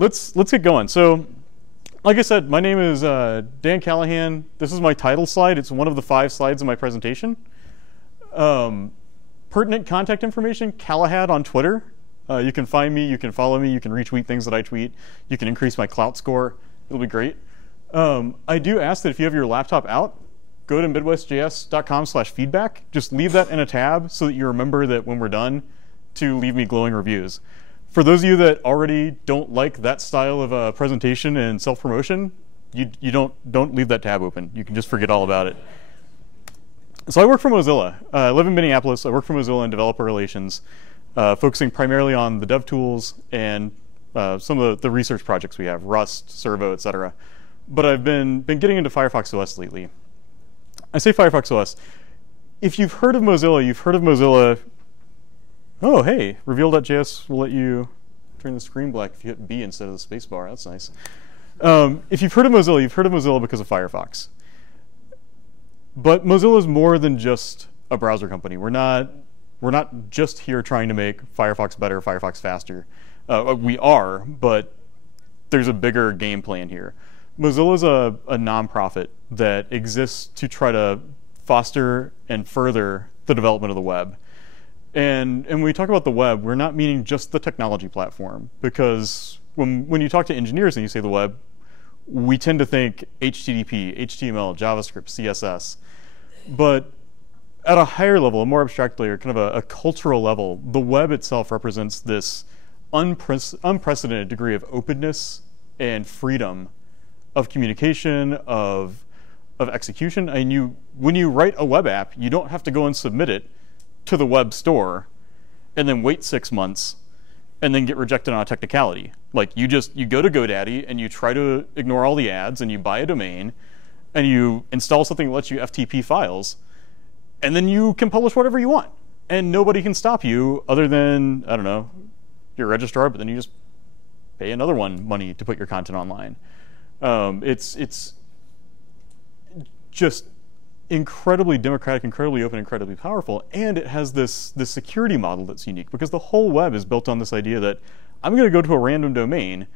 let's get going. So, like I said, my name is Dan Callahan. This is my title slide. It's one of the 5 slides in my presentation. Pertinent contact information, Callahan on Twitter. You can find me, you can follow me, you can retweet things that I tweet. You can increase my clout score. It'll be great. I do ask that if you have your laptop out, go to midwestjs.com/feedback. Just leave that in a tab so that you remember that when we're done to leave me glowing reviews. For those of you that already don't like that style of presentation and self-promotion, you don't leave that tab open. You can just forget all about it. So I work for Mozilla. I live in Minneapolis. I work for Mozilla in developer relations, focusing primarily on the dev tools and some of the research projects we have, Rust, Servo, etc. But I've been getting into Firefox OS lately. I say Firefox OS. If you've heard of Mozilla, you've heard of Mozilla. Oh, hey, reveal.js will let you turn the screen black if you hit B instead of the space bar. That's nice. If you've heard of Mozilla, you've heard of Mozilla because of Firefox. But Mozilla is more than just a browser company. We're not just here trying to make Firefox better, Firefox faster. We are, but there's a bigger game plan here. Mozilla is a nonprofit that exists to try to foster and further the development of the web. And when we talk about the web, we're not meaning just the technology platform, because when you talk to engineers and you say the web, we tend to think HTTP, HTML, JavaScript, CSS. But at a higher level, a more abstract layer, kind of a cultural level, the web itself represents this unprecedented degree of openness and freedom of communication, of execution. And when you write a web app, you don't have to go and submit it to the web store and then wait 6 months and then get rejected on a technicality. Like you go to GoDaddy and you try to ignore all the ads and you buy a domain and you install something that lets you FTP files, and then you can publish whatever you want. And nobody can stop you other than, I don't know, your registrar, but then you just pay another one money to put your content online. It's just incredibly democratic, incredibly open, incredibly powerful, and it has this security model that's unique, because the whole web is built on this idea that I'm going to go to a random domain,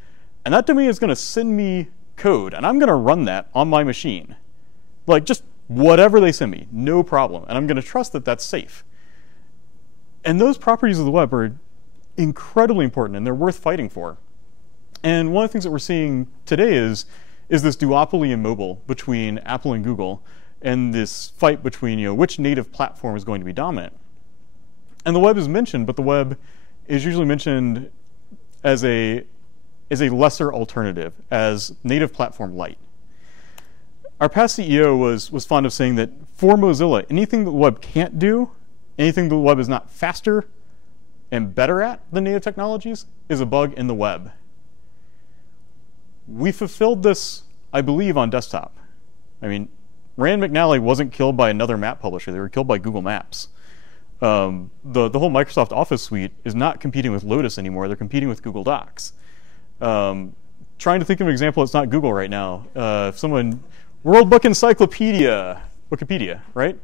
and that domain is going to send me code, and I'm going to run that on my machine. Like, just whatever they send me, no problem, and I'm going to trust that that's safe. And those properties of the web are incredibly important, and they're worth fighting for. And one of the things that we're seeing today is this duopoly in mobile between Apple and Google, and this fight between which native platform is going to be dominant. And the web is mentioned, but the web is usually mentioned as a lesser alternative, as native platform light. Our past CEO was fond of saying that for Mozilla, anything that the web can't do, anything that the web is not faster and better at than native technologies, is a bug in the web. We fulfilled this, I believe, on desktop. I mean, Rand McNally wasn't killed by another map publisher. They were killed by Google Maps. The whole Microsoft Office suite is not competing with Lotus anymore. They're competing with Google Docs. Trying to think of an example that's not Google right now. World Book Encyclopedia, Wikipedia, right?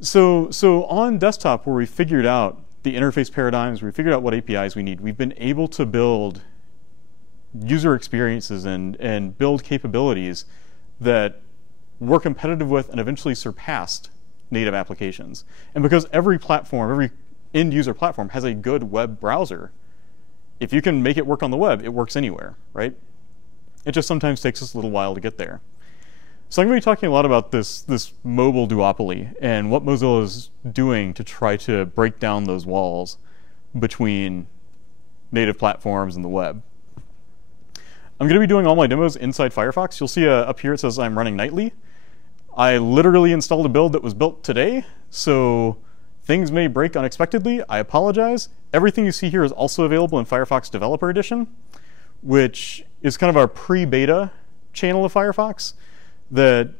So on desktop, where we figured out the interface paradigms, we figured out what APIs we need, we've been able to build user experiences and build capabilities that we're competitive with and eventually surpassed native applications. And because every platform, every end user platform has a good web browser, if you can make it work on the web, it works anywhere, right? It just sometimes takes us a little while to get there. So I'm going to be talking a lot about this mobile duopoly and what Mozilla is doing to try to break down those walls between native platforms and the web. I'm going to be doing all my demos inside Firefox. You'll see up here it says I'm running nightly. I literally installed a build that was built today, so things may break unexpectedly. I apologize. Everything you see here is also available in Firefox Developer Edition, which is kind of our pre-beta channel of Firefox. That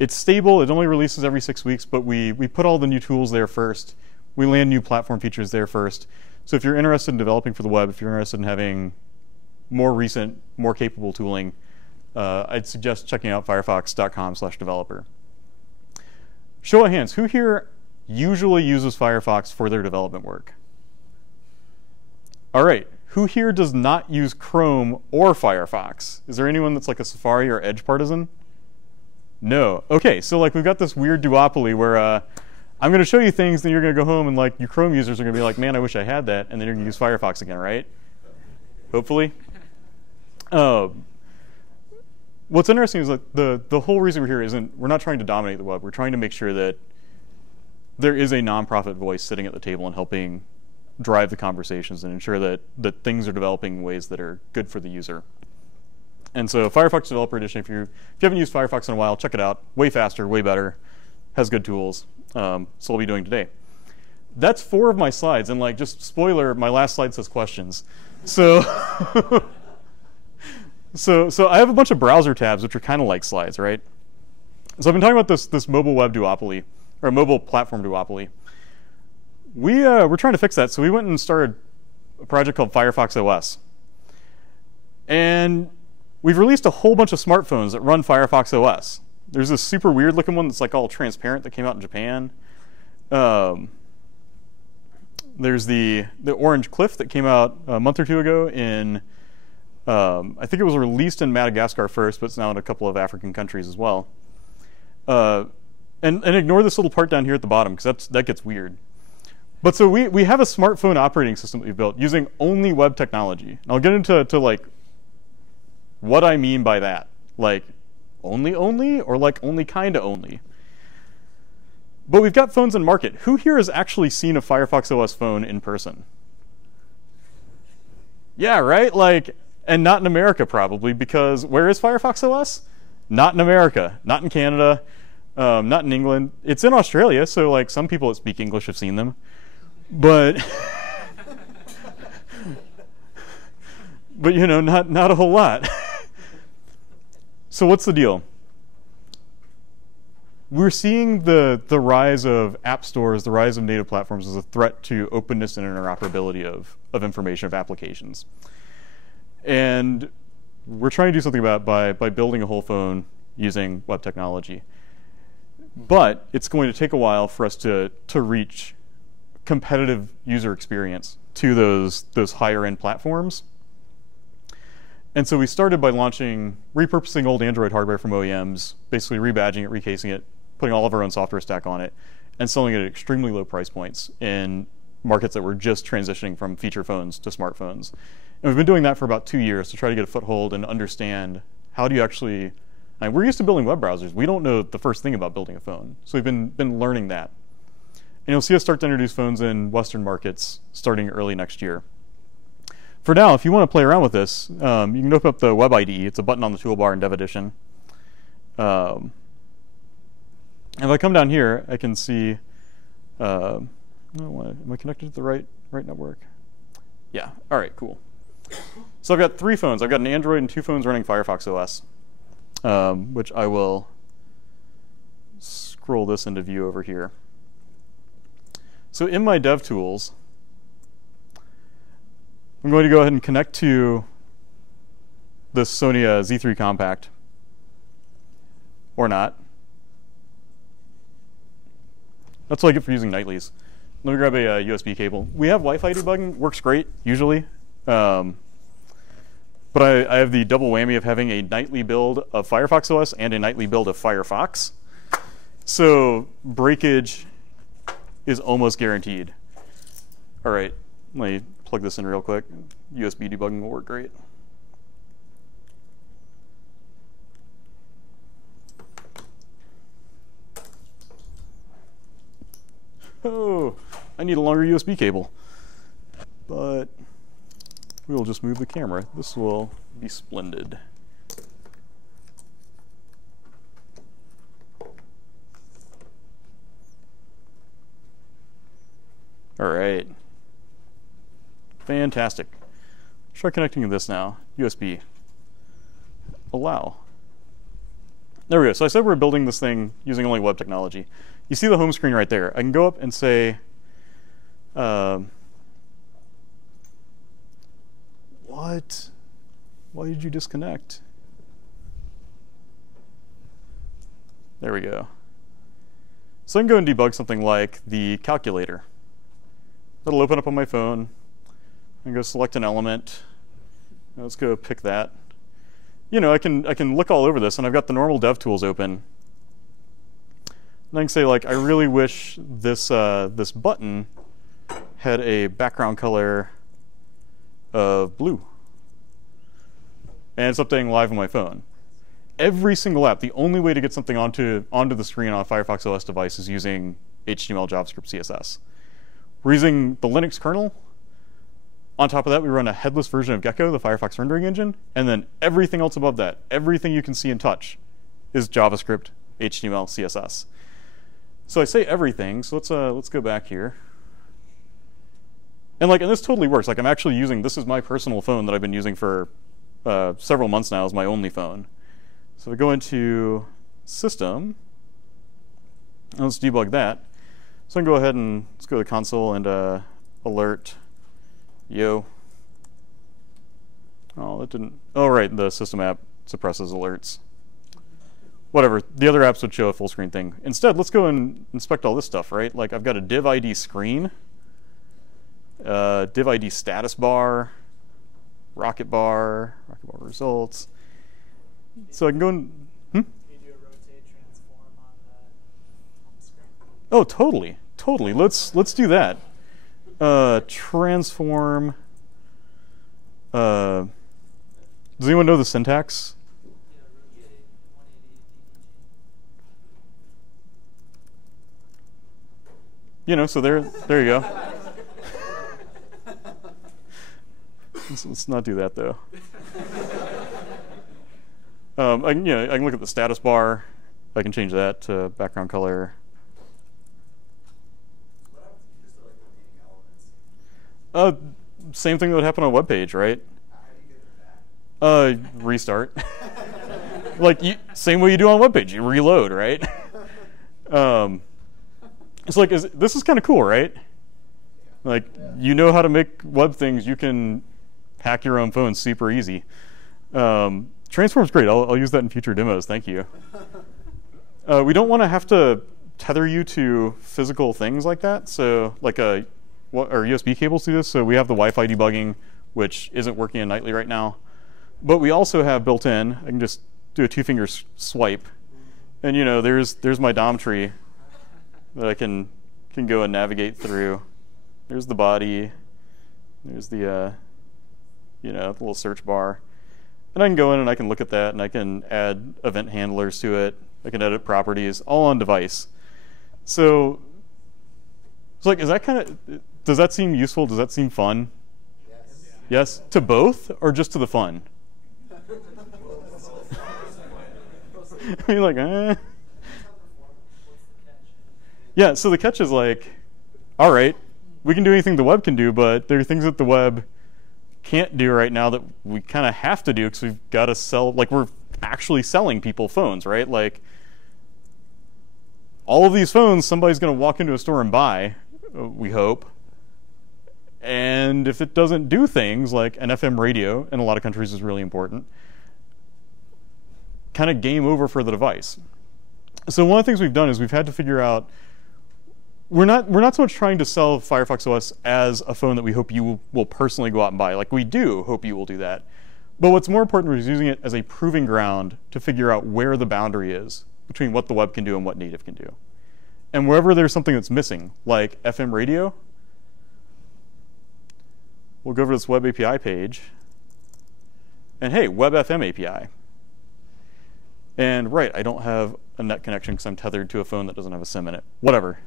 it's stable, it only releases every 6 weeks, but we put all the new tools there first. We land new platform features there first. So if you're interested in developing for the web, if you're interested in having more recent, more capable tooling, I'd suggest checking out firefox.com/developer. Show of hands, who here usually uses Firefox for their development work? All right, Who here does not use Chrome or Firefox? Is there anyone that's like a Safari or Edge partisan? No. Okay, so like we've got this weird duopoly where I'm going to show you things, then you're going to go home and like your Chrome users are going to be like, man, I wish I had that, and then you're going to use Firefox again, right? Hopefully. What's interesting is that the whole reason we're here isn't, we're not trying to dominate the web. We're trying to make sure that there is a nonprofit voice sitting at the table and helping drive the conversations and ensure that things are developing in ways that are good for the user. And so Firefox Developer Edition, if you haven't used Firefox in a while, check it out. Way faster, way better, has good tools. So I'll be doing today. That's 4 of my slides, and like just spoiler, my last slide says questions. So so I have a bunch of browser tabs which are kind of like slides, right? So I've been talking about this mobile web duopoly, or mobile platform duopoly. We're trying to fix that, so we went and started a project called Firefox OS. And we've released a whole bunch of smartphones that run Firefox OS. There's this super weird looking one that's like all transparent that came out in Japan. There's the Orange Cliff that came out a month or 2 ago in, I think it was released in Madagascar first, but it's now in a couple of African countries as well. And ignore this little part down here at the bottom, because that gets weird. But so we have a smartphone operating system that we've built using only web technology. And I'll get into like what I mean by that. Like only, or like only kinda only. But we've got phones in market. Who here has actually seen a Firefox OS phone in person? Yeah, right? Like, and not in America probably, because where is Firefox OS? Not in America, not in Canada, not in England. It's in Australia, so like some people that speak English have seen them. But you know, not a whole lot. So what's the deal? We're seeing the rise of app stores, the rise of native platforms as a threat to openness and interoperability of information, of applications. And we're trying to do something about it by building a whole phone using web technology. But it's going to take a while for us to reach competitive user experience to those higher end platforms. And so we started by repurposing old Android hardware from OEMs, basically rebadging it, recasing it, putting all of our own software stack on it, and selling it at extremely low price points in markets that were just transitioning from feature phones to smartphones. And we've been doing that for about 2 years to try to get a foothold and understand how do you actually, we're used to building web browsers. We don't know the first thing about building a phone. So we've been learning that. And you'll see us start to introduce phones in Western markets starting early next year. For now, if you want to play around with this, you can open up the Web IDE. It's a button on the toolbar in Dev Edition. If I come down here, I can see, am I connected to the right network? Yeah, all right, cool. So I've got 3 phones. I've got an Android and 2 phones running Firefox OS, which I will scroll this into view over here. So in my dev tools, I'm going to go ahead and connect to this Sony Z3 Compact, or not. That's what I get for using nightlies. Let me grab a USB cable. We have Wi-Fi debugging, works great, usually. But I have the double whammy of having a nightly build of Firefox OS and a nightly build of Firefox. So breakage is almost guaranteed. All right, let me plug this in real quick. USB debugging will work great. Oh, I need a longer USB cable. But we will just move the camera. This will be splendid. All right. Fantastic. Let's try connecting to this now. USB. Allow. There we go. So I said we're building this thing using only web technology. You see the home screen right there. I can go up and say, what? Why did you disconnect? There we go. So I can go and debug something like the calculator. That'll open up on my phone. and go select an element. Let's go pick that. You know, I can look all over this, and I've got the normal dev tools open. And I can say, like, I really wish this this button had a background color of blue. And it's updating live on my phone. Every single app, the only way to get something onto the screen on a Firefox OS device is using HTML, JavaScript, CSS. We're using the Linux kernel. On top of that, we run a headless version of Gecko, the Firefox rendering engine, and then everything else above that, everything you can see and touch, is JavaScript, HTML, CSS. So I say everything. So let's go back here. And this totally works. Like, I'm actually using, this is my personal phone that I've been using for several months now as my only phone. So we go into System, and let's debug that. So I can go ahead and let's go to the console and alert. Yo. Oh, that didn't. Oh, right. The system app suppresses alerts. Whatever. The other apps would show a full screen thing. Instead, let's go and inspect all this stuff, right? Like, I've got a div ID screen, div ID status bar, rocket bar results. So I can go and. Can you do a rotate transform on the screen? Oh, totally. Totally. Let's do that. Transform. Does anyone know the syntax? Yeah, rotate 180 DPG. You know, so there you go. Let's not do that though. I can look at the status bar. I can change that to background color. Same thing that would happen on a web page, right? How do you get it back? Restart. Same way you do on a web page, you reload, right? It's like, this is kind of cool, right? Like, you know how to make web things. You can hack your own phone super easy. Transform's great. I'll use that in future demos. Thank you. We don't want to have to tether you to physical things like that. So, like our USB cables do this. So we have the Wi-Fi debugging, which isn't working in Nightly right now. But we also have built in, I can just do a two-finger swipe. And there's my DOM tree that I can go and navigate through. There's the body. There's the the little search bar. And I can go in and I can look at that, and I can add event handlers to it. I can edit properties, all on device. So it's like, does that seem useful? Does that seem fun? Yes. Yes? To both, or just to the fun? I mean, Yeah, so the catch is like, all right, we can do anything the web can do, but there are things that the web can't do right now that we kind of have to do because we've got to sell, we're actually selling people phones, right? Like, all of these phones, somebody's going to walk into a store and buy, we hope. And if it doesn't do things like an FM radio, in a lot of countries is really important, kind of game over for the device. So one of the things we've done is we've had to figure out, we're not so much trying to sell Firefox OS as a phone that we hope you will personally go out and buy. Like, we do hope you will do that. But what's more important is using it as a proving ground to figure out where the boundary is between what the web can do and what native can do. And wherever there's something that's missing, like FM radio, we'll go over to this web API page. And hey, web FM API. And right, I don't have a net connection because I'm tethered to a phone that doesn't have a SIM in it. Whatever.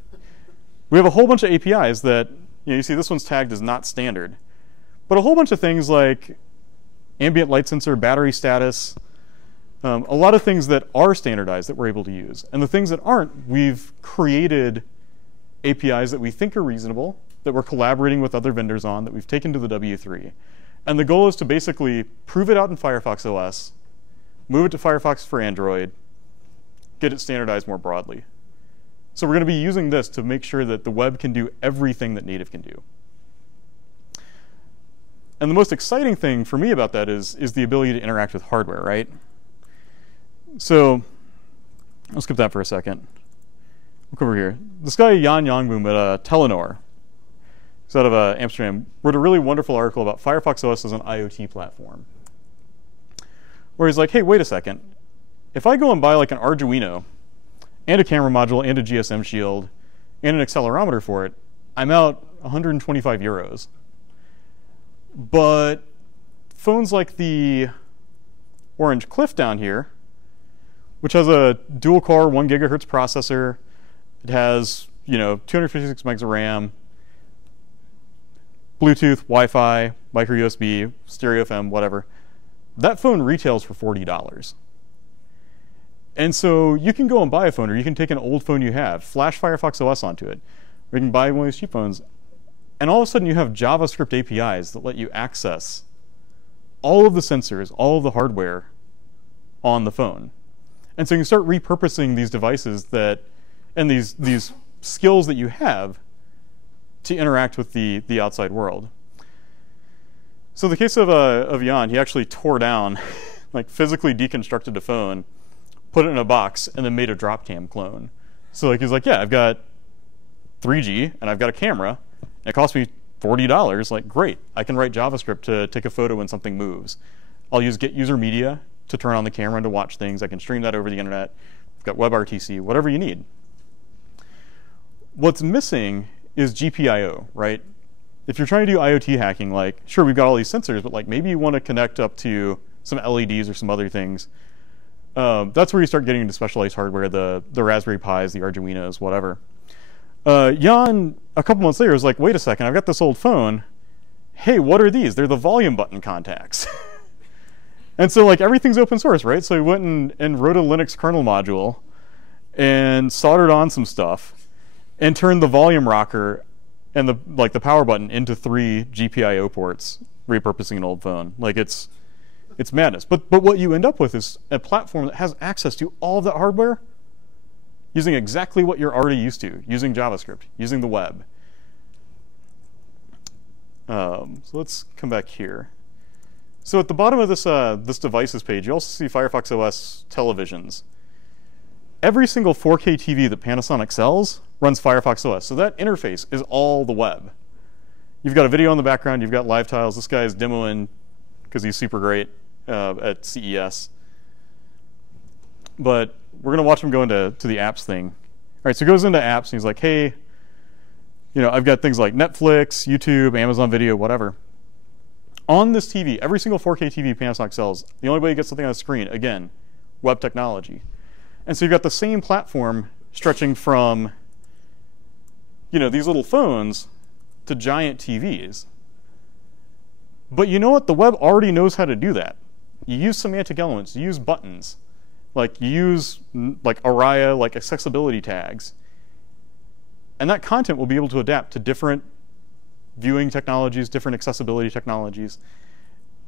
We have a whole bunch of APIs that, you see this one's tagged as not standard. But a whole bunch of things like ambient light sensor, battery status, a lot of things that are standardized that we're able to use. And the things that aren't, we've created APIs that we think are reasonable, that we're collaborating with other vendors on, that we've taken to the W3. And the goal is to basically prove it out in Firefox OS, move it to Firefox for Android, get it standardized more broadly. So we're going to be using this to make sure that the web can do everything that native can do. And the most exciting thing for me about that is the ability to interact with hardware, right? So I'll skip that for a second. Look over here. This guy, Jan Yangboom at Telenor. who's out of Amsterdam, wrote a really wonderful article about Firefox OS as an IoT platform, where he's like, hey, wait a second. If I go and buy like an Arduino and a camera module and a GSM shield and an accelerometer for it, I'm out 125 euros. But phones like the Orange Cliff down here, which has a dual-core 1 gigahertz processor, it has 256 megs of RAM, Bluetooth, Wi-Fi, micro USB, stereo FM, whatever. That phone retails for $40. And so you can go and buy a phone, or you can take an old phone you have, flash Firefox OS onto it, or you can buy one of these cheap phones, and all of a sudden you have JavaScript APIs that let you access all of the sensors, all of the hardware on the phone. And so you can start repurposing these devices and these skills that you have to interact with the outside world. So in the case of Jan, he actually tore down, like physically deconstructed the phone, put it in a box, and then made a Dropcam clone. So like he's like, yeah, I've got 3G and I've got a camera. And it cost me $40. Like, great, I can write JavaScript to take a photo when something moves. I'll use get user media to turn on the camera and to watch things. I can stream that over the internet. I've got WebRTC, whatever you need. What's missing is GPIO, right? If you're trying to do IoT hacking, like, sure, we've got all these sensors, but like maybe you want to connect up to some LEDs or some other things. That's where you start getting into specialized hardware, the Raspberry Pis, the Arduinos, whatever. Jan, a couple months later, was like, wait a second, I've got this old phone. Hey, what are these? They're the volume button contacts. And so like everything's open source, right? So he went and wrote a Linux kernel module and soldered on some stuff and turned the volume rocker and the power button into 3 GPIO ports, repurposing an old phone. Like it's madness. But what you end up with is a platform that has access to all of that hardware using exactly what you're already used to, using JavaScript, using the web. So let's come back here. So at the bottom of this devices page, you also see Firefox OS televisions. Every single 4K TV that Panasonic sells runs Firefox OS. So that interface is all the web. You've got a video in the background. You've got live tiles. This guy is demoing because he's super great at CES. But we're going to watch him go into the apps thing. All right, so he goes into apps, and he's like, hey, I've got things like Netflix, YouTube, Amazon Video, whatever. On this TV, every single 4K TV Panasonic sells, the only way you get something on the screen, again, web technology. And so you've got the same platform stretching from these little phones to giant TVs. But you know what? The web already knows how to do that. You use semantic elements. You use buttons. Like you use like ARIA, like accessibility tags. And that content will be able to adapt to different viewing technologies, different accessibility technologies.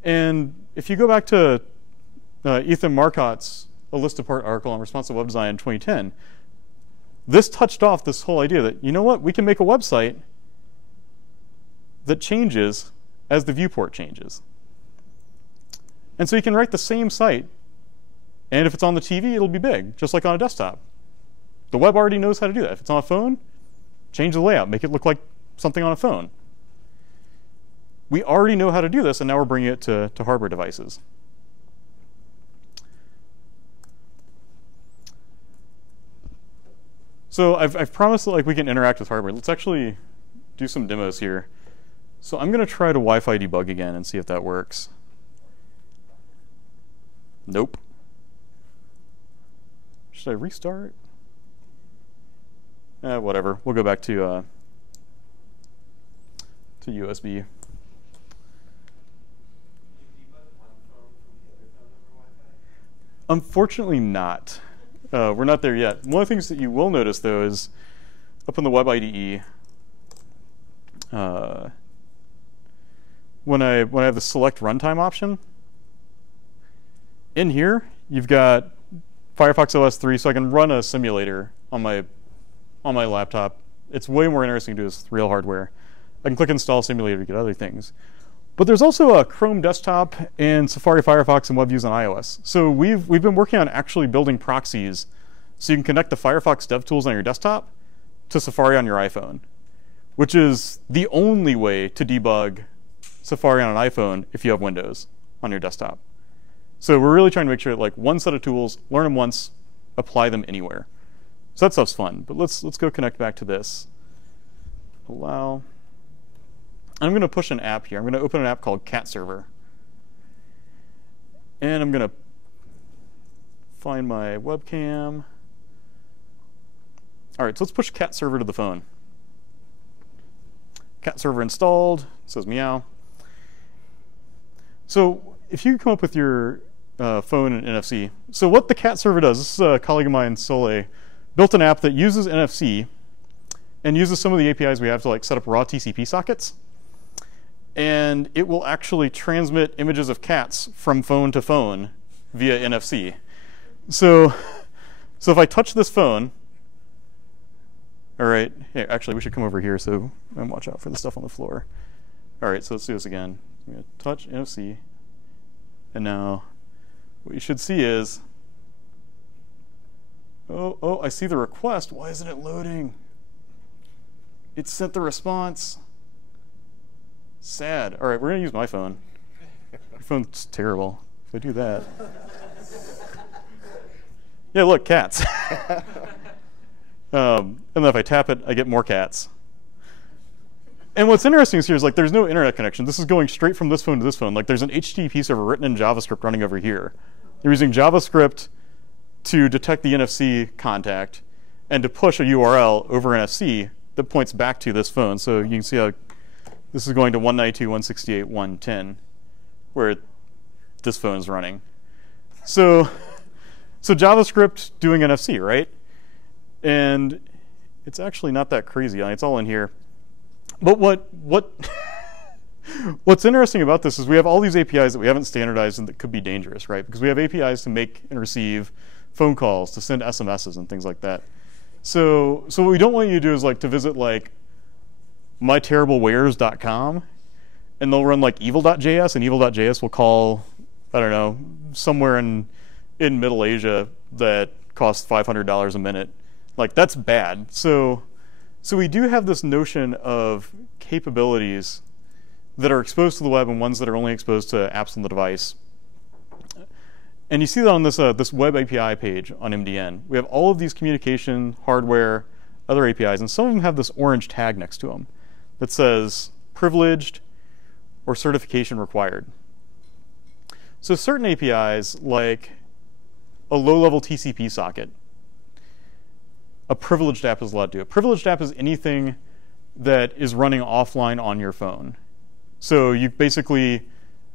And if you go back to Ethan Marcotte's A List Apart article on responsive web design in 2010, this touched off this whole idea that, you know what, we can make a website that changes as the viewport changes. And so you can write the same site, and if it's on the TV, it'll be big, just like on a desktop. The web already knows how to do that. If it's on a phone, change the layout, make it look like something on a phone. We already know how to do this, and now we're bringing it to hardware devices. So I've promised that like we can interact with hardware. Let's actually do some demos here. So I'm going to try to Wi-Fi debug again and see if that works. Nope. Should I restart? Whatever. We'll go back to USB. Unfortunately not. We're not there yet. One of the things that you will notice, though, is up in the Web IDE, when I have the select runtime option, in here you've got Firefox OS 3, so I can run a simulator on my laptop. It's way more interesting to do with real hardware. I can click Install Simulator to get other things. But there's also a Chrome desktop and Safari, Firefox, and WebViews on iOS. So we've been working on actually building proxies so you can connect the Firefox DevTools on your desktop to Safari on your iPhone. which is the only way to debug Safari on an iPhone if you have Windows on your desktop. So we're really trying to make sure that, like, one set of tools, learn them once, apply them anywhere. So that stuff's fun. But let's go connect back to this. Allow. I'm going to push an app here. I'm going to open an app called Cat Server. And I'm going to find my webcam. All right, so let's push Cat Server to the phone. Cat Server installed. It says meow. So if you come up with your phone and NFC, so what the Cat Server does, this is a colleague of mine, Soleil, built an app that uses NFC and uses some of the APIs we have to, like, set up raw TCP sockets. And it will actually transmit images of cats from phone to phone via NFC. So if I touch this phone, all right, here, actually we should come over here so and watch out for the stuff on the floor. All right, so let's do this again. I'm going to touch NFC, and now what you should see is, oh, I see the request. Why isn't it loading? It sent the response. Sad. All right, we're going to use my phone. Your phone's terrible. If I do that. Yeah, look, cats. And then if I tap it, I get more cats. And what's interesting is here is, like, there's no internet connection. This is going straight from this phone to this phone. Like, there's an HTTP server written in JavaScript running over here. They're using JavaScript to detect the NFC contact and to push a URL over NFC that points back to this phone. So you can see how this is going to 192.168.110, where this phone is running. So JavaScript doing NFC, right? And it's actually not that crazy. It's all in here. But what's interesting about this is we have all these APIs that we haven't standardized and that could be dangerous, right? Because we have APIs to make and receive phone calls, to send SMSs and things like that. So what we don't want you to do is, like, to visit, like, myterriblewares.com, and they'll run, like, evil.js, and evil.js will call, I don't know, somewhere in Middle Asia that costs $500 a minute. Like, that's bad. So we do have this notion of capabilities that are exposed to the web and ones that are only exposed to apps on the device. And you see that on this web API page on MDN. We have all of these communication, hardware, other APIs, and some of them have this orange tag next to them that says privileged or certification required. So certain APIs, like a low-level TCP socket, a privileged app is allowed to do it. Privileged app is anything that is running offline on your phone. So you basically,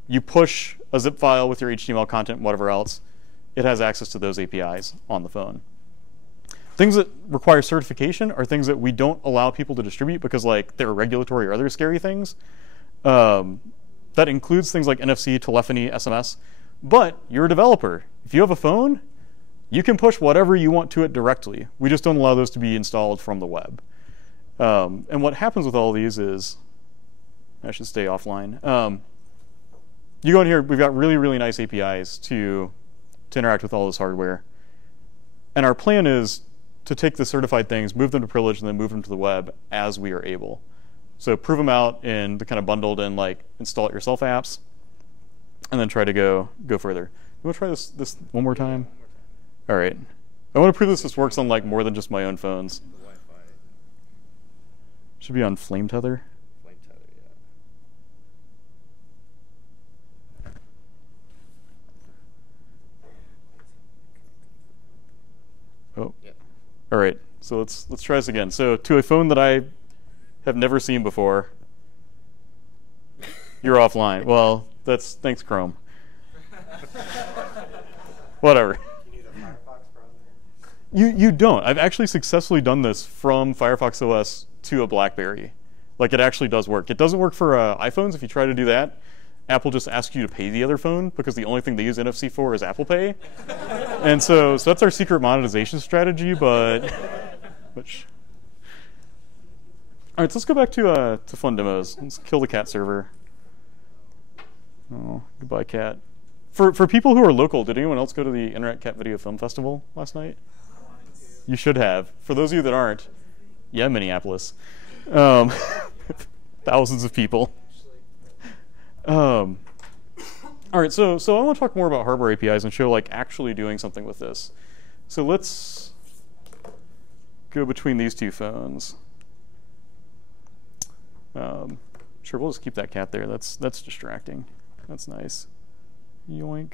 you push a zip file with your HTML content, whatever else, it has access to those APIs on the phone. Things that require certification are things that we don't allow people to distribute because, like, they're regulatory or other scary things. That includes things like NFC, telephony, SMS. But you're a developer. If you have a phone, you can push whatever you want to it directly. We just don't allow those to be installed from the web. And what happens with all these is, I should stay offline. You go in here, we've got really, really nice APIs to interact with all this hardware. And our plan is to take the certified things, move them to privilege, and then move them to the web as we are able. So prove them out in the kind of bundled and, like, install it yourself apps, and then try to go further. You want to try this one more time? All right. I want to prove this works on, like, more than just my own phones. The Wi-Fi. Should be on Flame Tether. Flame tether, yeah. Oh. Yep. All right. So let's try this again. So to a phone that I have never seen before, you're offline. Well, thanks, Chrome. Whatever. You need a Firefox browser? You don't. I've actually successfully done this from Firefox OS to a BlackBerry. Like, it actually does work. It doesn't work for iPhones. If you try to do that, Apple just asks you to pay the other phone because the only thing they use NFC for is Apple Pay. And so that's our secret monetization strategy, but all right, so let's go back to fun demos. Let's kill the cat server. Oh, goodbye, cat. For people who are local, did anyone else go to the Internet Cat Video Film Festival last night? You should have. For those of you that aren't, yeah, Minneapolis. Um, thousands of people. All right, so I want to talk more about hardware APIs and show like actually doing something with this. So let's go between these two phones. Sure, we'll just keep that cat there. That's distracting. That's nice. Yoink.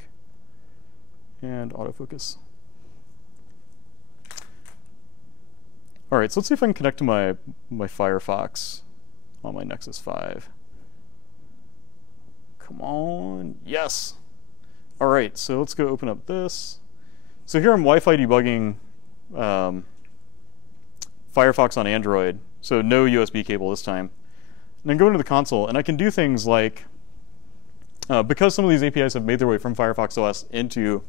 And autofocus. All right, so let's see if I can connect to my Firefox on my Nexus 5. Come on, yes. All right, so let's go open up this. So here I'm Wi-Fi debugging Firefox on Android, so no USB cable this time. And then go into the console, and I can do things like, because some of these APIs have made their way from Firefox OS into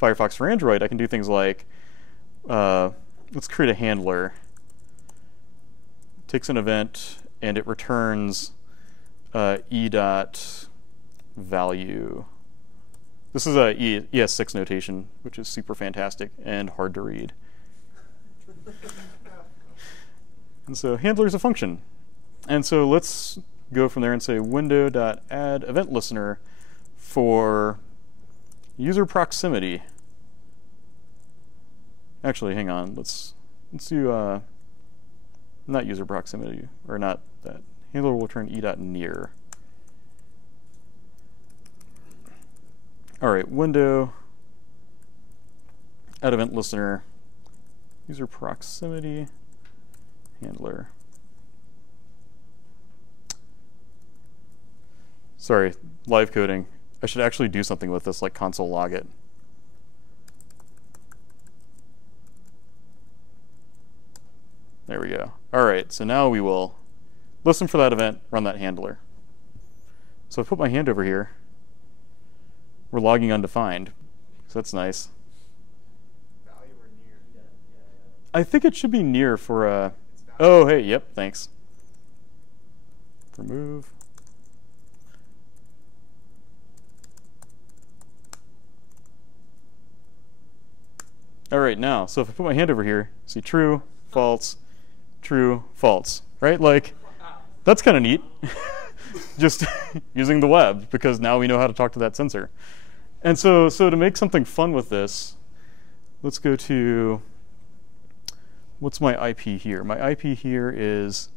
Firefox for Android, I can do things like, let's create a handler. Takes an event, and it returns e.value. This is a ES6 notation, which is super fantastic and hard to read. And so handler is a function. And so let's go from there and say window.add event listener for user proximity. Actually, hang on. Let's do not user proximity, or not that. Handler will return e.near. All right, window, add event listener, user proximity, handler. Sorry, live coding. I should actually do something with this, like console log it. There we go. All right, so now we will listen for that event, run that handler. So I put my hand over here. We're logging undefined, so that's nice. Value or near? I think it should be near for a... Oh, hey, yep, thanks. Remove. All right, now, so if I put my hand over here, see true, false, true, false, right? Like, that's kind of neat. Just using the web, because now we know how to talk to that sensor. And so to make something fun with this, let's go to, what's my IP here? My IP here is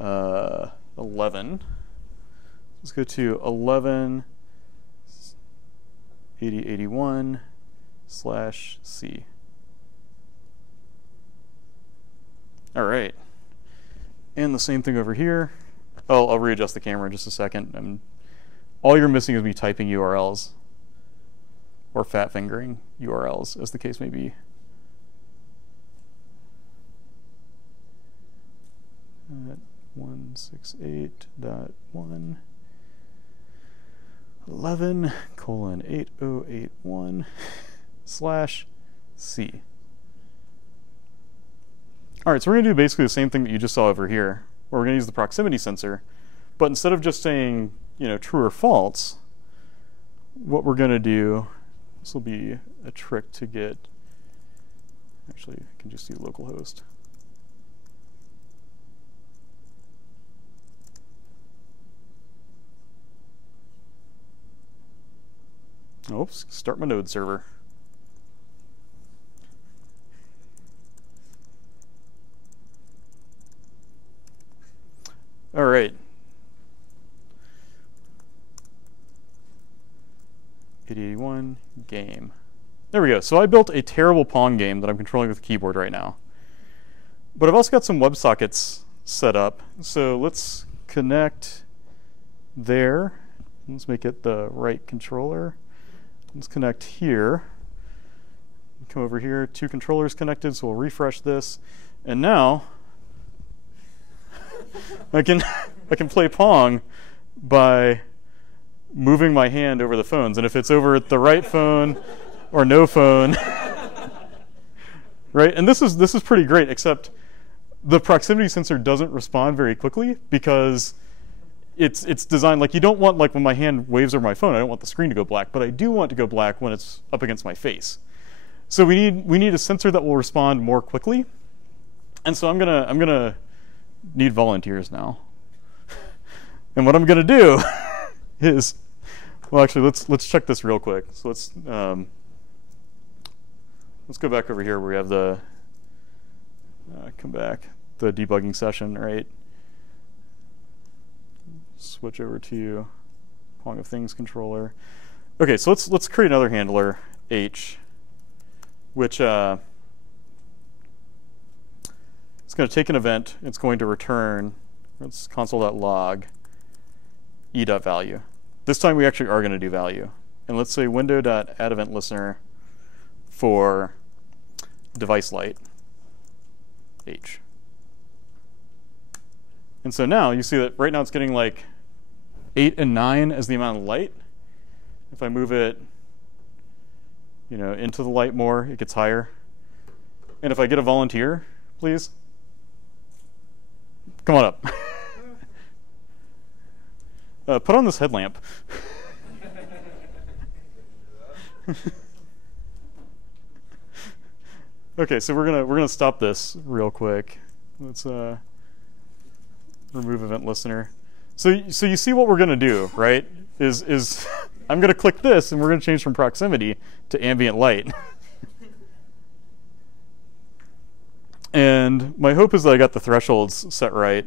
11. Let's go to 11.80.81/C. All right. And the same thing over here. Oh, I'll readjust the camera in just a second. All you're missing is me typing URLs. Or fat fingering URLs, as the case may be. At 168.1 11:8081/C. All right, so we're going to do basically the same thing that you just saw over here, where we're going to use the proximity sensor, but instead of just saying, true or false, what we're going to do, this will be a trick to get, actually, I can just do localhost. Oops, start my node server. All right. 8081 game. There we go. So I built a terrible Pong game that I'm controlling with the keyboard right now. But I've also got some WebSockets set up. So let's connect there. Let's make it the right controller. Let's connect here. Come over here, 2 controllers connected, so we'll refresh this. And now I can play Pong by moving my hand over the phones. And if it's over the right phone or no phone, right? And this is pretty great, except the proximity sensor doesn't respond very quickly because it's designed like you don't want, like when my hand waves over my phone, I don't want the screen to go black, but I do want to go black when it's up against my face. So we need a sensor that will respond more quickly. And so I'm gonna need volunteers now. And what I'm going to do is, well, actually, let's check this real quick. So let's go back over here where we have the come back the debugging session, right? Switch over to Pong of Things controller. Okay, so let's create another handler, H, which it's going to take an event. It's going to return, let's console.log e.value. This time we actually are going to do value. And let's say window.addEventListener for device light, H. And so now you see that right now it's getting like 8 and 9 as the amount of light. If I move it, into the light more, it gets higher. And if I get a volunteer, please, come on up. Put on this headlamp. Okay, so we're gonna stop this real quick. Let's remove event listener. So you see what we're gonna do, right? Is I'm gonna click this and we're gonna change from proximity to ambient light. And my hope is that I got the thresholds set right.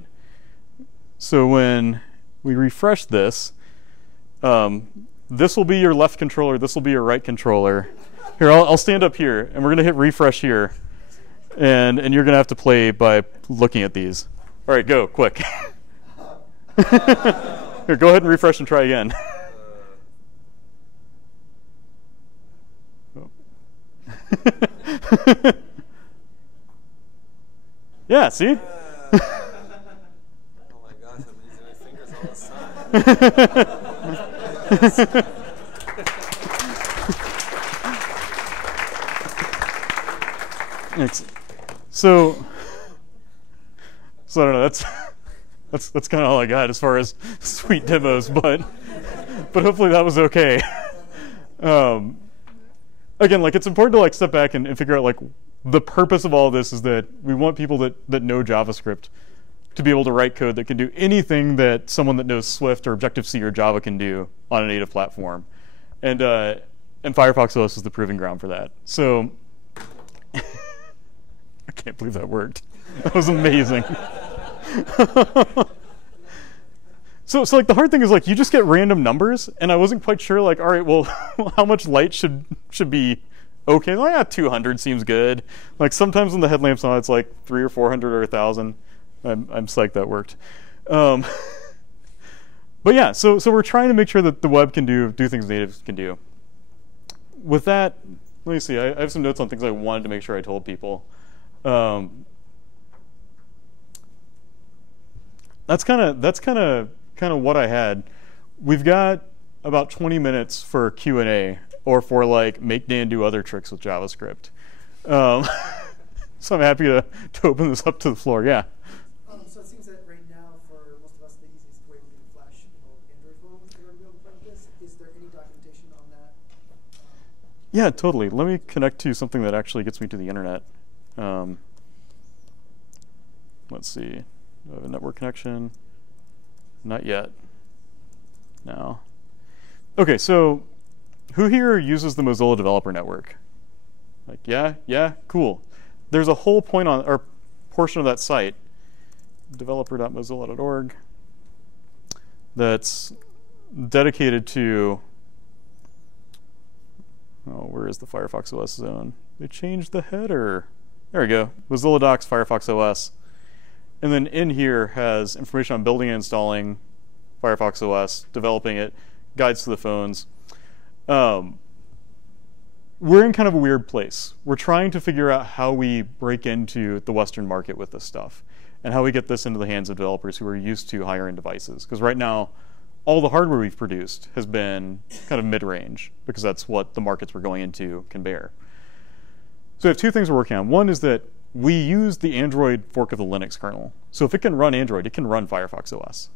So when we refresh this, this will be your left controller, this will be your right controller. Here, I'll stand up here, and we're going to hit refresh here. And you're going to have to play by looking at these. All right, go, quick. Here, go ahead and refresh and try again. Yeah, see? Oh my gosh, I'm using my fingers all the time. So I don't know. That's kind of all I got as far as sweet demos, but hopefully that was okay. Again, it's important to step back and figure out the purpose of all of this is that we want people that know JavaScript to be able to write code that can do anything that someone that knows Swift or Objective-C or Java can do on a native platform, and Firefox OS is the proving ground for that. So. I can't believe that worked. That was amazing. So the hard thing is you just get random numbers, and I wasn't quite sure all right, well, how much light should be okay? 200 seems good. Sometimes when the headlamp's on, it's 300 or 400 or 1,000. I'm psyched that worked. But yeah, so we're trying to make sure that the web can do things natives can do. With that, let me see. I have some notes on things I wanted to make sure I told people. That's kind of what I had. We've got about 20 minutes for Q&A or for make Dan do other tricks with JavaScript. So I'm happy to open this up to the floor. Yeah. So it seems that right now, for most of us, the easiest way would be to flash Android phone in order to be able to play with this. Is there any documentation on that? Yeah, totally. Let me connect to something that actually gets me to the internet. Let's see. Do I have a network connection? Not yet. No. Okay, so who here uses the Mozilla Developer Network? Yeah, cool. There's a whole point on or portion of that site, developer.mozilla.org, that's dedicated to. Oh, where is the Firefox OS zone? They changed the header. There we go. Mozilla Docs, Firefox OS. And then in here has information on building and installing Firefox OS, developing it, guides to the phones. We're in kind of a weird place. We're trying to figure out how we break into the Western market with this stuff and how we get this into the hands of developers who are used to higher-end devices. Because right now, all the hardware we've produced has been kind of mid-range because that's what the markets we're going into can bear. So we have two things we're working on. One is that we use the Android fork of the Linux kernel. So if it can run Android, it can run Firefox OS.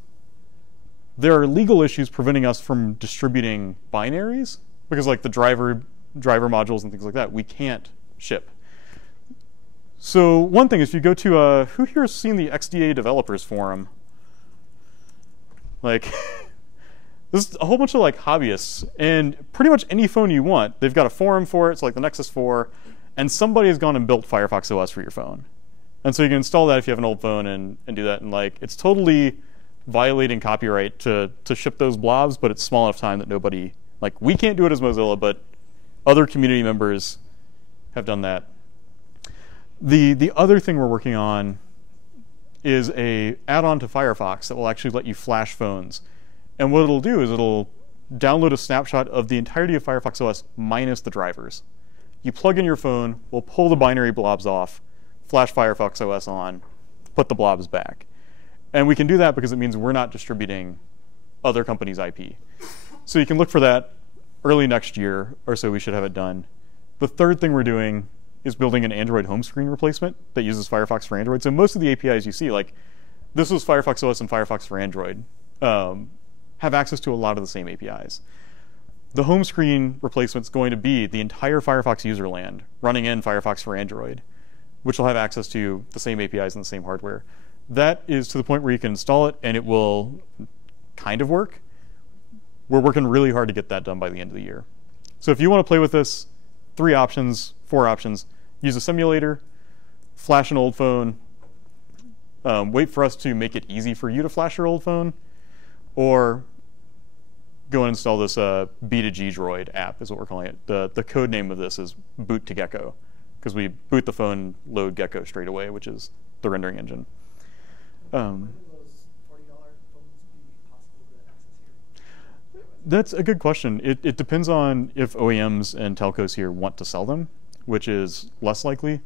There are legal issues preventing us from distributing binaries because the driver modules and things like that, we can't ship. So one thing is, if you go to who here has seen the XDA developers forum? Like, this is a whole bunch of like hobbyists, and pretty much any phone you want, they've got a forum for it. It's like the Nexus 4, and somebody has gone and built Firefox OS for your phone. And so you can install that if you have an old phone and do that. And like, it's totally violating copyright to ship those blobs, but it's small enough time that nobody, like, we can't do it as Mozilla, but other community members have done that. The other thing we're working on is a add-on to Firefox that will actually let you flash phones. And what it'll do is it'll download a snapshot of the entirety of Firefox OS minus the drivers. You plug in your phone, we'll pull the binary blobs off, flash Firefox OS on, put the blobs back. And we can do that because it means we're not distributing other companies' IP. So you can look for that early next year or so. We should have it done. The third thing we're doing is building an Android home screen replacement that uses Firefox for Android. So most of the APIs you see, like this was Firefox OS and Firefox for Android, have access to a lot of the same APIs. The home screen replacement is going to be the entire Firefox userland running in Firefox for Android, which will have access to the same APIs and the same hardware. That is to the point where you can install it and it will kind of work. We're working really hard to get that done by the end of the year. So if you want to play with this, 3 options, 4 options. Use a simulator, flash an old phone, wait for us to make it easy for you to flash your old phone, or go and install this B2G Droid app is what we're calling it. The code name of this is boot to Gecko, because we boot the phone, load Gecko straight away, which is the rendering engine. When will those $40 phones be possible to access here? That's a good question. It depends on if OEMs and telcos here want to sell them, which is less likely.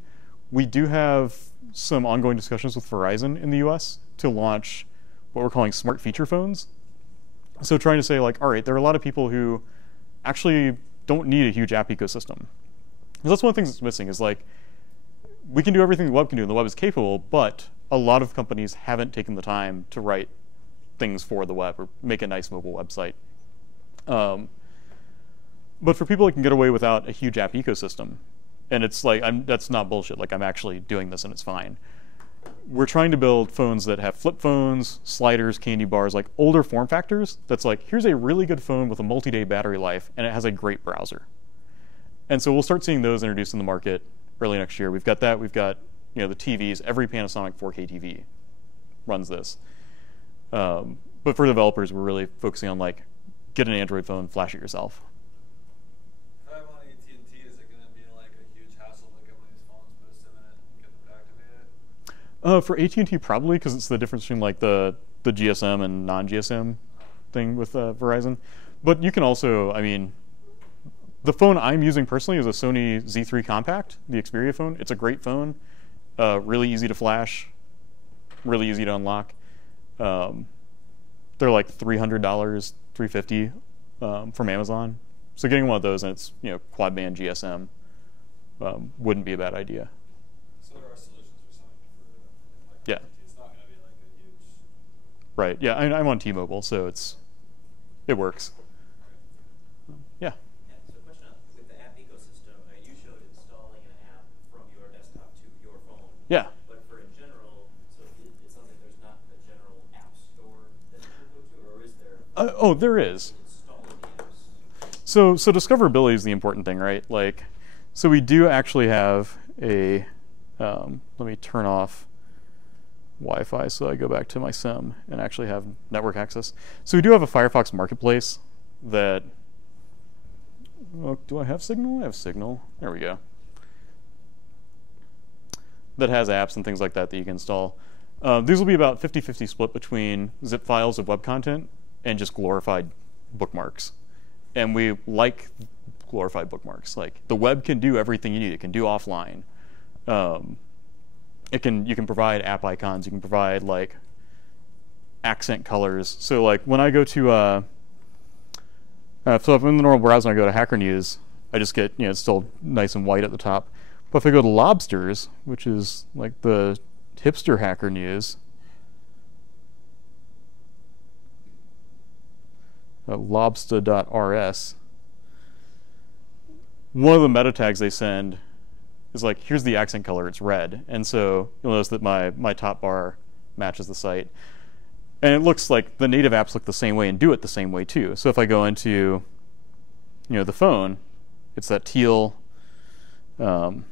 We do have some ongoing discussions with Verizon in the US to launch what we're calling smart feature phones. So trying to say, like, all right, there are a lot of people who actually don't need a huge app ecosystem. Because that's one of the things that's missing is, like, we can do everything the web can do, and the web is capable, but a lot of companies haven't taken the time to write things for the web or make a nice mobile website. But for people that can get away without a huge app ecosystem, and it's like, that's not bullshit, like I'm actually doing this and it's fine. We're trying to build phones that have flip phones, sliders, candy bars, like older form factors that's like, here's a really good phone with a multi-day battery life and it has a great browser. And so we'll start seeing those introduced in the market early next year. We've got that, we've got the TVs, every Panasonic 4K TV runs this. But for developers, we're really focusing on like, get an Android phone, flash it yourself. If I'm on AT&T, is it going to be like a huge hassle to get one of these phones, put a SIM in it, and get them to activate it? For AT&T, probably, because it's the difference between like the GSM and non-GSM thing with Verizon. But you can also, I mean, the phone I'm using personally is a Sony Z3 Compact, the Xperia phone. It's a great phone, really easy to flash, really easy to unlock. They're like $300, $350 from Amazon. So getting one of those, and it's quad band GSM, wouldn't be a bad idea. So there are solutions for some like Yeah. It's not going to be like a huge. Right. Yeah, I'm on T-Mobile, so it works. Yeah. Yeah, so a question with the app ecosystem, you showed installing an app from your desktop to your phone. Yeah. But for in general, so it sounds like there's not a general app store that you can go to, or is there? Oh, there is. Installing the apps. So discoverability is the important thing, right? Like, so we do actually have a. Let me turn off Wi-Fi so I go back to my SIM and actually have network access. So we do have a Firefox Marketplace that. Oh, do I have Signal? I have Signal. There we go. That has apps and things like that you can install. These will be about 50-50 split between zip files of web content and just glorified bookmarks. And we like glorified bookmarks. Like the web can do everything you need. It can do offline. You can provide app icons. You can provide like accent colors. So like when I go to so if I'm in the normal browser and I go to Hacker News, I just get it's still nice and white at the top. But if I go to Lobsters, which is like the hipster Hacker News, lobster.rs, one of the meta tags they send is like, here's the accent color, it's red. And so you'll notice that my top bar matches the site. And it looks like the native apps look the same way and do it the same way too. So if I go into, the phone, it's that teal. Web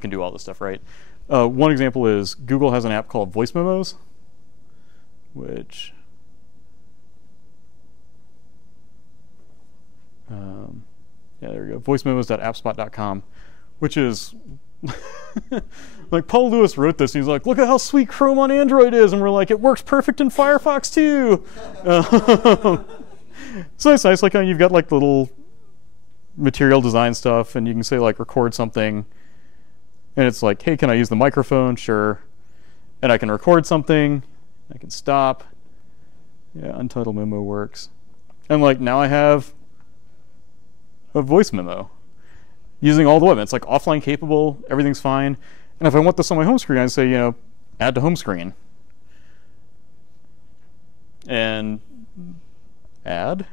can do all this stuff, right? One example is Google has an app called Voice Memos, which there we go. voicememos.appspot.com, which is like Paul Lewis wrote this, and he's like, look at how sweet Chrome on Android is, and we're like, it works perfect in Firefox too. So it's nice, like you've got like little material design stuff, and you can say like record something, and it's like, hey, can I use the microphone? Sure. And I can record something, I can stop. Yeah, Untitled Memo works. And like now I have a voice memo using all the web. It's like offline capable, everything's fine. And if I want this on my home screen, I say, add to home screen. And add.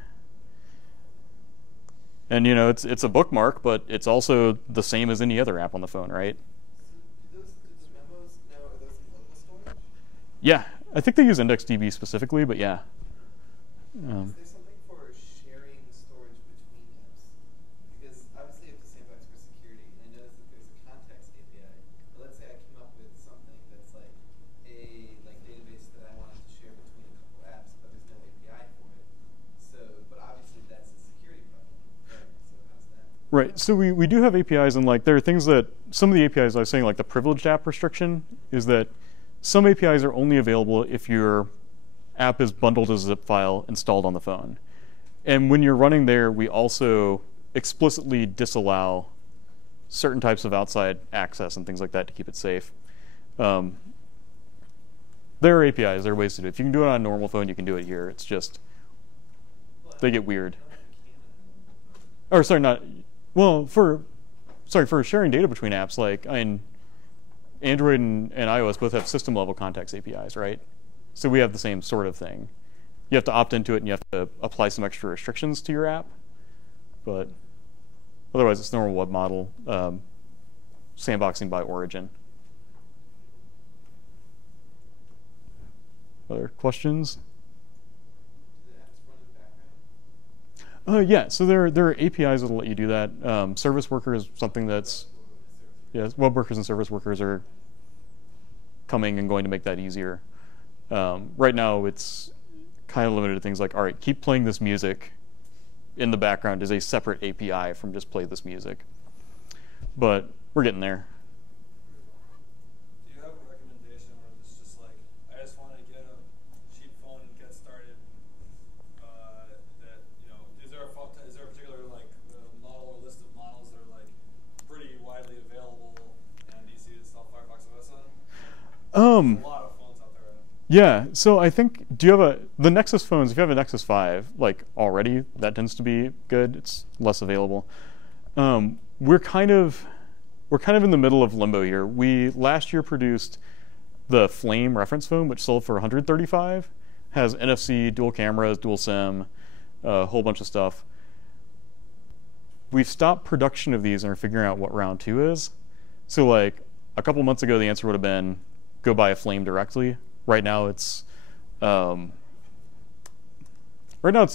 And it's a bookmark, but it's also the same as any other app on the phone, right? Do the memos now, are those in local storage? Yeah, I think they use IndexedDB specifically, but yeah. Is there something for sharing storage between apps? Because obviously you have the sandbox for security, and I noticed that there's a context API. But let's say I came up with something that's like a database that I wanted to share between a couple apps, but there's no API for it. So, but obviously that's a security problem, right? So how's that? Right. So we do have APIs, and like there are things that some of the APIs I was saying, like the privileged app restriction, is that some APIs are only available if your app is bundled as a zip file installed on the phone. And when you're running there, we also explicitly disallow certain types of outside access and things like that to keep it safe. There are APIs, there are ways to do it. If you can do it on a normal phone, you can do it here. It's just, they get weird. Or sorry, not, well, for sharing data between apps, like Android and iOS both have system level context APIs, right? So we have the same sort of thing. You have to opt into it, and you have to apply some extra restrictions to your app. But otherwise, it's normal web model, sandboxing by origin. Other questions? Do the apps run in the background? Yeah, so there are APIs that'll let you do that. Service worker is something that's, web workers and service workers are coming and going to make that easier. Right now, it's kind of limited to things like, all right, keep playing this music in the background is a separate API from just play this music. But we're getting there. Do you have a recommendation where it's just like, I just want to get a cheap phone and get started? Is there a particular model or list of models that are like pretty widely available and easy to install Firefox OS on? There's a lot of phones out there. Yeah, so I think, do you have the Nexus phones, if you have a Nexus 5, like already, that tends to be good. It's less available. We're kind of in the middle of limbo here. We last year produced the Flame reference phone, which sold for $135, has NFC, dual cameras, dual SIM, a whole bunch of stuff. We've stopped production of these and are figuring out what round 2 is. So like a couple months ago, the answer would have been go buy a Flame directly. Right now it's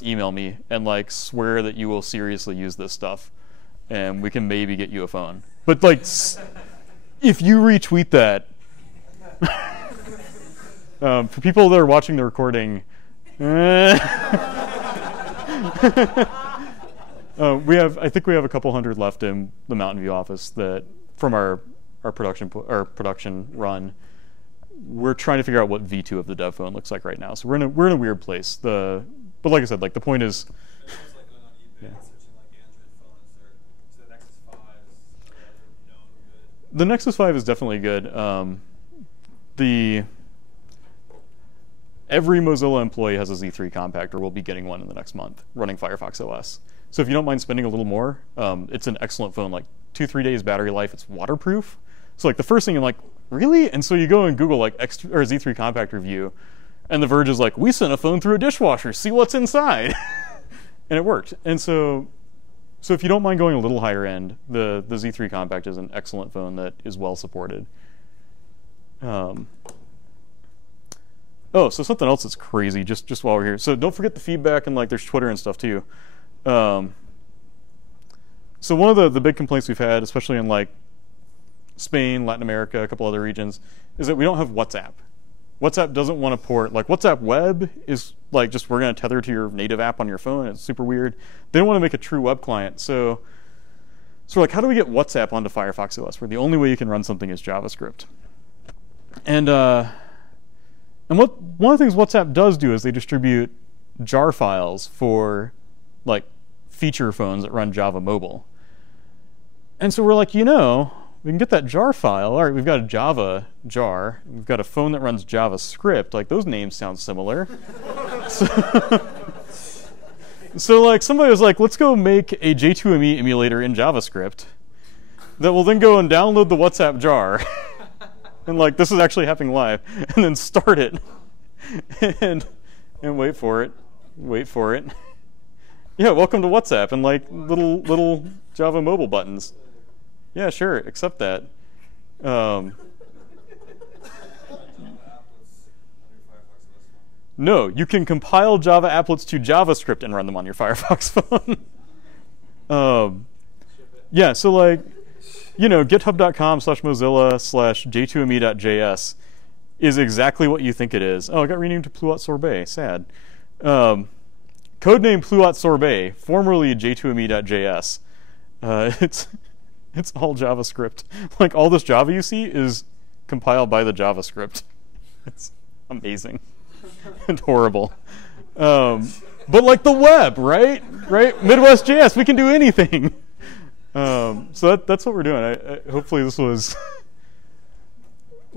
email me and like swear that you will seriously use this stuff, and we can maybe get you a phone. But like, if you retweet that, for people that are watching the recording, I think we have a couple hundred left in the Mountain View office that from our production run. We're trying to figure out what V2 of the dev phone looks like right now. So we're in a weird place. But like I said, like the point is, Everyone's like going on eBay and searching like Android phones. The Nexus 5 is known good. the Nexus 5 is definitely good. Every Mozilla employee has a Z3 compactor. We'll be getting one in the next month running Firefox OS. So if you don't mind spending a little more, it's an excellent phone. Like 2-3 days battery life. It's waterproof. So like the first thing you're like, really? And so you go and Google like Z3 compact review, and The Verge is like, we sent a phone through a dishwasher. See what's inside. And it worked. And so So if you don't mind going a little higher end, the Z3 Compact is an excellent phone that is well supported. Oh, so something else that's crazy, just while we're here. So don't forget the feedback, and like there's Twitter and stuff too. So one of the big complaints we've had, especially in like Spain, Latin America, a couple other regions, is that we don't have WhatsApp. WhatsApp doesn't want to port, like WhatsApp web is like just we're going to tether to your native app on your phone. It's super weird. They don't want to make a true web client. So we're like, how do we get WhatsApp onto Firefox OS, where the only way you can run something is JavaScript? And one of the things WhatsApp does do is they distribute jar files for like feature phones that run Java Mobile. And so we're like, we can get that jar file. All right, we've got a Java jar. We've got a phone that runs JavaScript. Like, those names sound similar. So like, somebody was like, let's go make a J2ME emulator in JavaScript that will then go and download the WhatsApp jar. And like, this is actually happening live. And then start it. and wait for it. Wait for it. Yeah, welcome to WhatsApp. And like, little Java mobile buttons. Yeah, sure, accept that. No, you can compile Java applets to JavaScript and run them on your Firefox phone. Yeah, so like, github.com/mozilla/j2me.js is exactly what you think it is. Oh, it got renamed to Pluot Sorbet. Sad. Codename Pluot Sorbet, formerly j2me.js. It's all JavaScript. Like, all this Java you see is compiled by the JavaScript. It's amazing and horrible. But like the web, right? Midwest JS, we can do anything. So that's what we're doing. Hopefully this was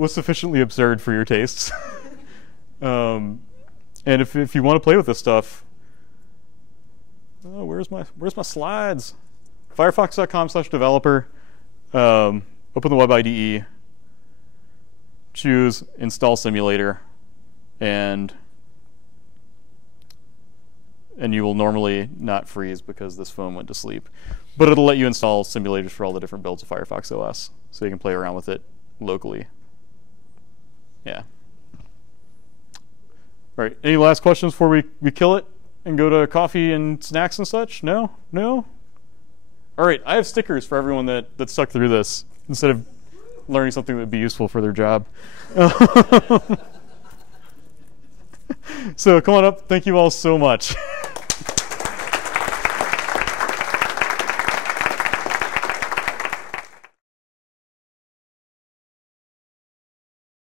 sufficiently absurd for your tastes. And if you want to play with this stuff, where's my slides? Firefox.com/developer. Open the web IDE. Choose install simulator, and you will normally not freeze because this phone went to sleep. But it'll let you install simulators for all the different builds of Firefox OS, so you can play around with it locally. Yeah. All right. Any last questions before we kill it and go to coffee and snacks and such? No? All right. I have stickers for everyone that stuck through this instead of learning something that would be useful for their job. So come on up. Thank you all so much.